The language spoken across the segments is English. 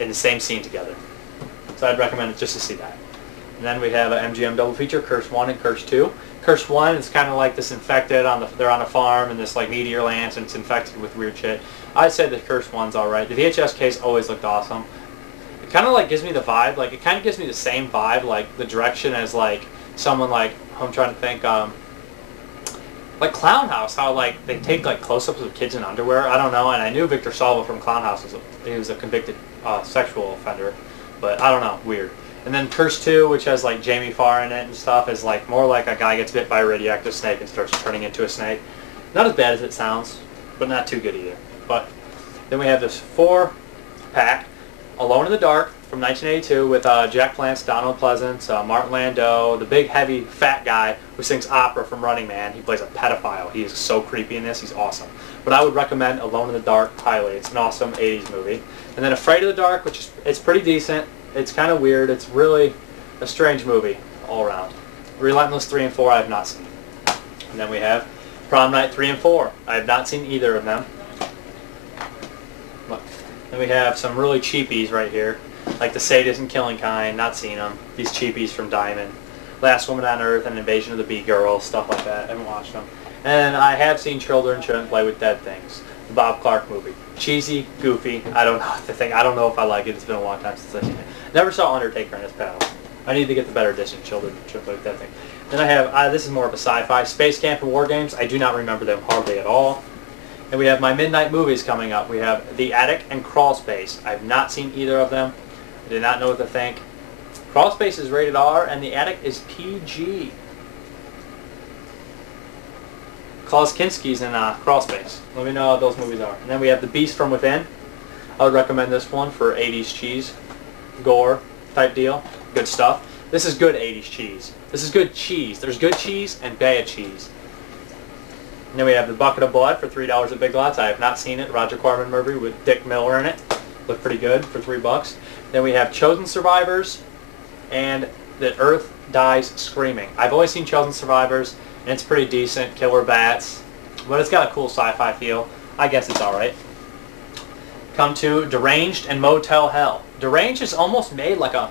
in the same scene together. So I'd recommend it just to see that. And then we have an MGM double feature, Curse 1 and Curse 2. Curse 1 is kind of like this infected, they're on a farm and this like meteor lands and it's infected with weird shit. I'd say the Curse 1's alright. The VHS case always looked awesome. It kind of like gives me the vibe, like it kind of gives me the same vibe, like the direction as like someone like, I'm trying to think, like Clown House, how like they take like close-ups of kids in underwear. I don't know, and I knew Victor Salva from Clown House he was a convicted sexual offender, but I don't know, weird. And then Curse 2, which has like Jamie Farr in it and stuff, is like more like a guy gets bit by a radioactive snake and starts turning into a snake. Not as bad as it sounds, but not too good either. But then we have this 4-pack, Alone in the Dark from 1982 with Jack Palance, Donald Pleasance, Martin Landau, the big heavy fat guy who sings opera from Running Man. He plays a pedophile. He is so creepy in this. He's awesome. But I would recommend Alone in the Dark highly. It's an awesome 80s movie. And then Afraid of the Dark, which is it's pretty decent. It's kind of weird. It's really a strange movie all around. Relentless 3 and 4 I have not seen. And then we have Prom Night 3 and 4. I have not seen either of them. Then we have some really cheapies right here, like the Sadist and Killing Kind, not seen them. These cheapies from Diamond. Last Woman on Earth and Invasion of the Bee Girls, stuff like that. I haven't watched them. And I have seen Children Shouldn't Play with Dead Things, the Bob Clark movie. Cheesy, goofy, I don't know what to think. I don't know if I like it. It's been a long time since I've seen it. Never saw Undertaker in this panel. I need to get the better edition, Children Shouldn't Play with Dead Things. Then I have, this is more of a sci-fi, Space Camp and War Games. I do not remember them hardly at all. And we have my midnight movies coming up. We have The Attic and Crawlspace. I have not seen either of them. I do not know what to think. Crawlspace is rated R and The Attic is PG. Klaus Kinski's in Crawlspace. Let me know how those movies are. And then we have The Beast from Within. I would recommend this one for 80s cheese, gore type deal. Good stuff. This is good 80s cheese. This is good cheese. There's good cheese and bad cheese. And then we have The Bucket of Blood for $3 at Big Lots. I have not seen it. Roger Corman movie with Dick Miller in it. Looked pretty good for $3. Then we have Chosen Survivors and The Earth Dies Screaming. I've only seen Chosen Survivors, and it's pretty decent. Killer bats. But it's got a cool sci-fi feel. I guess it's alright. Come to Deranged and Motel Hell. Deranged is almost made like a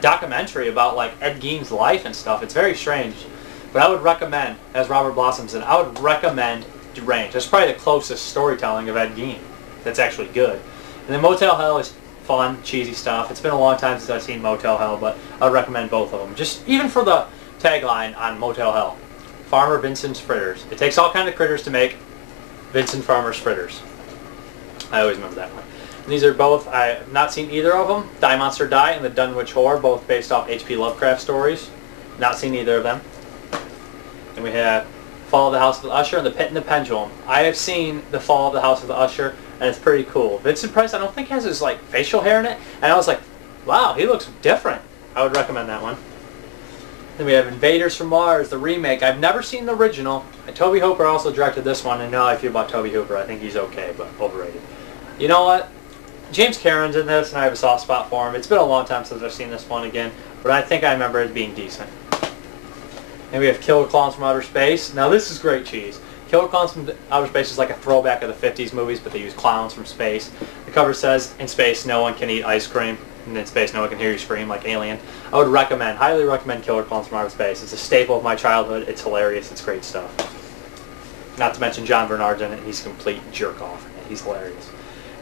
documentary about like Ed Gein's life and stuff. It's very strange. But I would recommend, as Robert Blossom said, I would recommend Deranged. That's probably the closest storytelling of Ed Gein that's actually good. And then Motel Hell is fun, cheesy stuff. It's been a long time since I've seen Motel Hell, but I would recommend both of them. Just even for the tagline on Motel Hell. Farmer Vincent's Fritters. It takes all kinds of critters to make Vincent Farmer's Fritters. I always remember that one. And these are both, I have not seen either of them. Die Monster Die and the Dunwich Horror, both based off H.P. Lovecraft stories. Not seen either of them. And we have Fall of the House of Usher and The Pit and the Pendulum. I have seen The Fall of the House of the Usher, and it's pretty cool. Vincent Price, I don't think has his like facial hair in it, and I was like, wow, he looks different. I would recommend that one. Then we have Invaders from Mars, the remake. I've never seen the original. And Tobe Hooper also directed this one, and now I feel about Tobe Hooper. I think he's okay, but overrated. You know what? James Cameron's in this, and I have a soft spot for him. It's been a long time since I've seen this one again, but I think I remember it being decent. And we have Killer Klowns from Outer Space. Now this is great cheese. Killer Klowns from Outer Space is like a throwback of the 50s movies, but they use clowns from space. The cover says, in space no one can eat ice cream, and in space no one can hear you scream like Alien. I would recommend, highly recommend Killer Klowns from Outer Space. It's a staple of my childhood. It's hilarious. It's great stuff. Not to mention John Bernard's in it. He's a complete jerk-off. He's hilarious.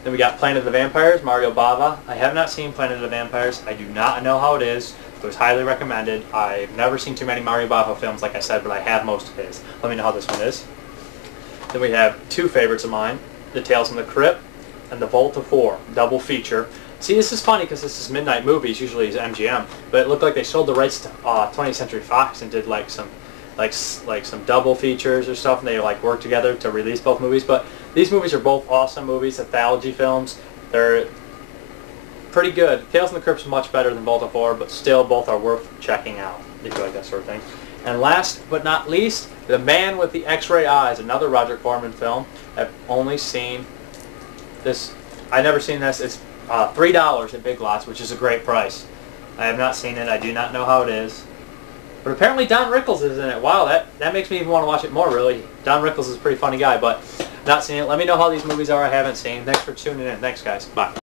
Then we got Planet of the Vampires, Mario Bava. I have not seen Planet of the Vampires. I do not know how it is. It was highly recommended. I've never seen too many Mario Bava films, like I said, but I have most of his. Let me know how this one is. Then we have two favorites of mine, The Tales from the Crypt and The Vault of War, double feature. See, this is funny because this is Midnight Movies, usually it's MGM, but it looked like they sold the rights to 20th Century Fox and did like some double features or stuff, and they like worked together to release both movies. But these movies are both awesome movies, anthology films. They're pretty good. Tales from the Crypt is much better than Vault of War, but still both are worth checking out if you like that sort of thing. And last but not least, The Man with the X-Ray Eyes, another Roger Corman film. I've only seen this. I've never seen this. It's $3 at Big Lots, which is a great price. I have not seen it. I do not know how it is. But apparently Don Rickles is in it. Wow, that makes me even want to watch it more, really. Don Rickles is a pretty funny guy, but not seen it. Let me know how these movies are I haven't seen. Thanks for tuning in. Thanks, guys. Bye.